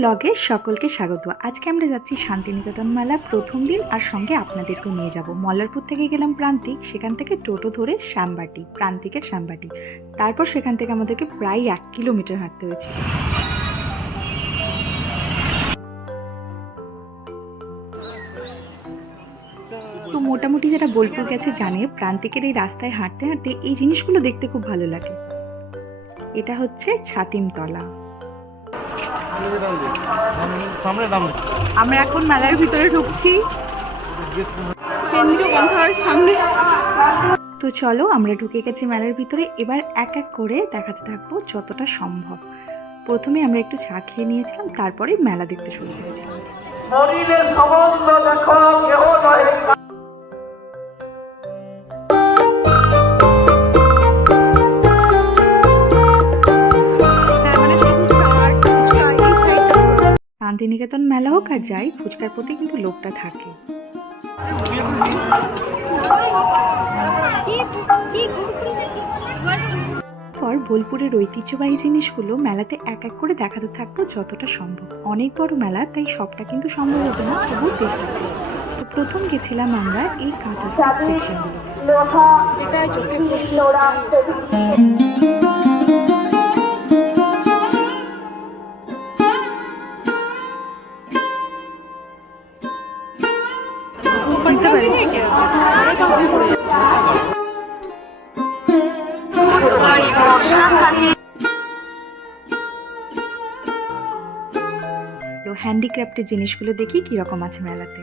ব্লগে সকলকে স্বাগত। আজকে আমরা যাচ্ছি শান্তিনিকেতন মেলা প্রথম দিন, আর সঙ্গে আপনাদেরকেও নিয়ে যাব। মল্লারপুর থেকে গেলাম প্রান্তিক, সেখান থেকে টোটো ধরে শ্যামবাটি, প্রান্তিকের শ্যামবাটি, তারপর সেখান থেকে আমাদেরকে প্রায় 1 কিলোমিটার হাঁটতে হয়েছিল। তো মোটামুটি যারা বোলপুর গেছে জানে, প্রান্তিকের এই রাস্তায় হাঁটতে হাঁটতে এই জিনিসগুলো দেখতে খুব ভালো লাগে। এটা হচ্ছে ছাতিমতলা। আমরা এখন মেলার ভিতরে ঢুকছি, সামনে। তো চলো, আমরা ঢুকে গেছি মেলার ভিতরে। এবার এক এক করে দেখাতে থাকবো যতটা সম্ভব। প্রথমে আমরা একটু চা খেয়ে নিয়েছিলাম, তারপরে মেলা দেখতে শুরু করেছিলাম। শান্তিনিকেতন মেলা হোক আর যাই, ফুচকার প্রতি কিন্তু লোকটা থাকে। পর বোলপুরের ঐতিহ্যবাহী জিনিসগুলো মেলাতে এক এক করে দেখাতে থাকবো যতটা সম্ভব। অনেক বড় মেলা, তাই সবটা কিন্তু সম্ভব হবে না, তবুও চেষ্টা করব। তো প্রথম গেছিলাম আমরা এই কাঁথা সেকশনগুলো। হ্যান্ডিক্রাফটের জিনিসগুলো দেখি কিরকম আছে মেলাতে।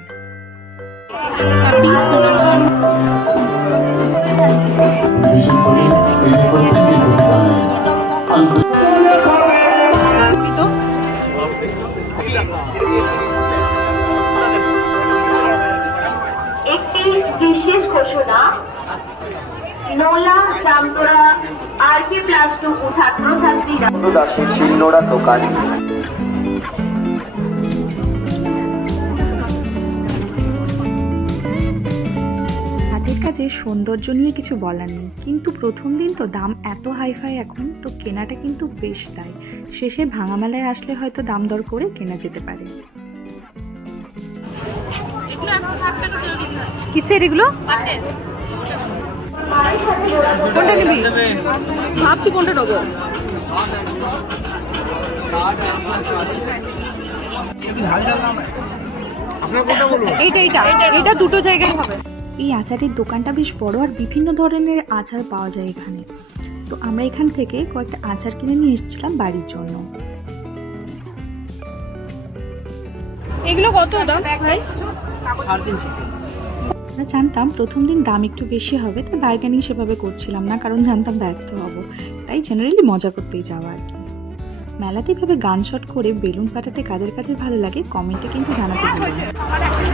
একটি বিশেষ ঘোষণা, নোলা জামতোড়া RK +2 ছাত্রছাত্রীরা দাসের শিলনোড়া দোকান। হাতের কাজের সৌন্দর্য নিয়ে কিছু বলার নেই, কিন্তু প্রথম দিন তো দাম এত হাইফাই এখন, তো কেনাটা কিন্তু বেশ। তাই শেষে ভাঙা মেলায় আসলে হয়তো দাম দর করে কেনা যেতে পারে। কিসের এগুলো? কোনটা নিবি? ভাবছি কোনটা নেবো। এটা দুটো জায়গায় হবে। এই আচারের দোকানটা বেশ বড়, আর বিভিন্ন ধরনের আচার পাওয়া যায় এখানে। তো আমরা এখান থেকে কয়েকটা আচার কিনে নিয়ে এসেছিলাম বাড়ির জন্য। এগুলো কত দাম ভাই? 350। আমরা জানতাম প্রথম দিন দাম একটু বেশি হবে, তাই বার্গেনিং সেভাবে করছিলাম না, কারণ জানতাম ব্যর্থ হব। তাই জেনারেলি মজা করতেই যাওয়া আর কি। মেলাতে এভাবে গান শট করে বেলুন ফাটাতে কাদের কাদের ভালো লাগে কমেন্টে কিন্তু জানাতে ভুলবেন না।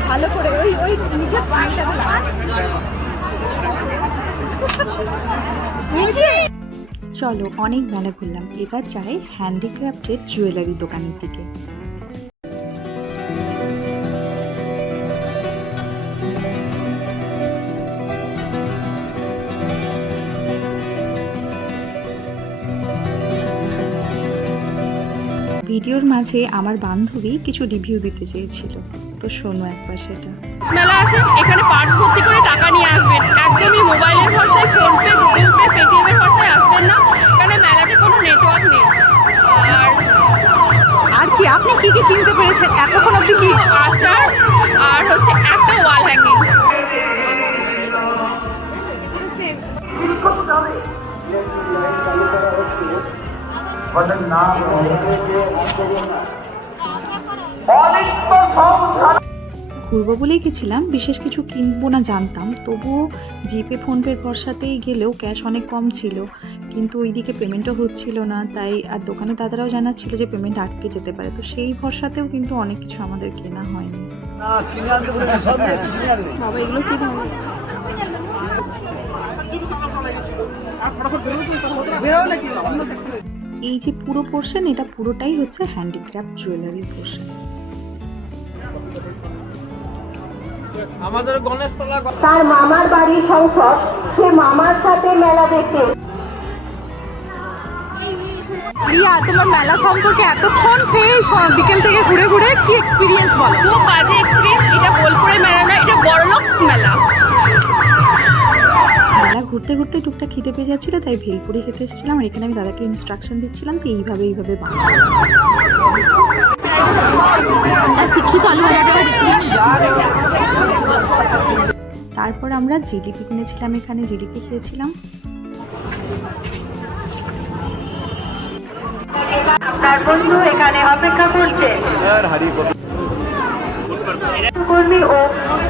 ভালো করে ওই নিচের পয়েন্টটা চলো, অনেক মেলা ঘুরলাম, এবার যাই হ্যান্ডিক্রাফটের জুয়েলারি দোকানের দিকে। ভিডিওর মাঝে আমার বান্ধবী কিছু রিভিউ দিতে চেয়েছিল, তো শোনো একবার সেটা। মেলা আসেন, এখানে পার্স ভর্তি করে টাকা নিয়ে আসবেন, একদমই মোবাইলের ভরসায়, ফোনপে, গুগল পে, পেটিএমের ভরসায় আসবেন না, কারণ মেলাতে কোনো নেটওয়ার্ক নেই। আর কি আপনি কি কি কিনতে পেরেছেন এতক্ষণ অবধি? কি আচার আর হচ্ছে একটা ওয়াল হ্যাঙ্গিং। ঘুরবো বলেই গেছিলাম, বিশেষ কিছু কিনবো না জানতাম, তবুও জিপে ফোনপের ভরসাতেই গেলেও ক্যাশ অনেক কম ছিল, কিন্তু ওইদিকে পেমেন্টও হচ্ছিল না। তাই আর দোকানে দাদারাও জানাচ্ছিল যে পেমেন্ট আটকে যেতে পারে, তো সেই ভরসাতেও কিন্তু অনেক কিছু আমাদের কেনা হয়নি। বাবা এগুলো কি দাম? এই যে পুরো পোর্শন, এটা পুরোটাই হচ্ছে হ্যান্ডিক্রাফট জুয়েলারি পোর্শন। তার মামার বাড়ির সংসদ, সে মামার সাথে মেলা দেখতে রিয়া, তোমার মেলা সম্পর্কে এতক্ষণ সেই বিকেল থেকে ঘুরে ঘুরে কি এক্সপিরিয়েন্স বলো? খুব বাজে এক্সপিরিয়েন্স। এটা বোলপুরে মেলা না, এটা বড়লোকস মেলা। মেলা ঘুরতে ঘুরতে টুকটাক খিদে পেয়ে যাচ্ছিলো, তাই ভেলপুরি খেতে এসেছিলাম। আর এখানে আমি দাদাকে ইনস্ট্রাকশন দিচ্ছিলাম যে এইভাবে এইভাবে বানাবো। শিক্ষিত আলু ভাজাটা দেখিয়ে নি। তারপর আমরা জিলিপি কিনেছিলাম, এখানে জিলিপি খেয়েছিলাম। আপনার বন্ধু এখানে অপেক্ষা করছে। কর্মী ও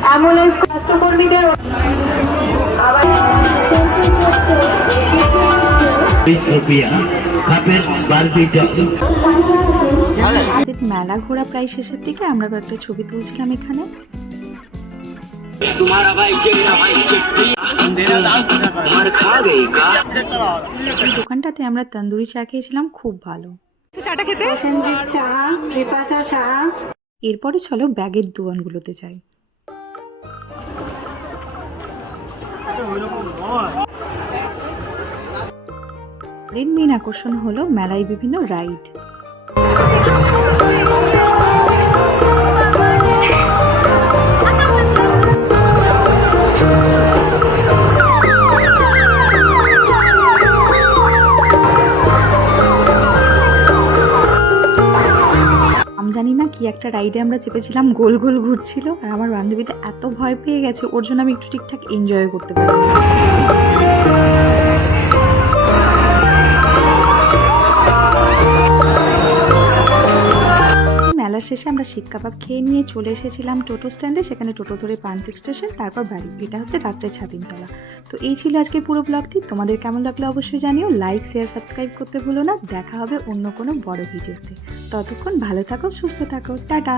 অ্যাম্বুলেন্স স্বাস্থ্যকর্মীদের আবার আমাদের মেলা ঘোরা প্রায় শেষের দিকে, আমরা কয়েকটা ছবি তুলছিলাম এখানে। এই দোকানটাতে আমরা তন্দুরি চা খেয়েছিলাম, খুব ভালো চাটা খেতে। এরপরে চলো ব্যাগের দোকানগুলোতে যাই। মেন আকর্ষণ হলো মেলায় বিভিন্ন রাইড। জানি না কি একটা রাইডে আমরা চেপেছিলাম, গোল গোল ঘুরছিল। আর আমার বান্ধবীটা এত ভয় পেয়ে গেছে, ওর জন্য আমি একটু ঠিকঠাক এনজয় করতে পারি। মেলার শেষে আমরা শিক কাবাব খেয়ে নিয়ে চলে এসেছিলাম টোটো স্ট্যান্ডে। সেখানে টোটো ধরে প্রান্তিক স্টেশন, তারপর বাড়ি। এটা হচ্ছে রাত্রের ছাতিমতলা। তো এই ছিল আজকের পুরো ব্লগটি। তোমাদের কেমন লাগলো অবশ্যই জানিও। লাইক, শেয়ার, সাবস্ক্রাইব করতে ভুলো না। দেখা হবে অন্য কোনো বড় ভিডিওতে। ততক্ষণ ভালো থাকো, সুস্থ থাকো, টাটা।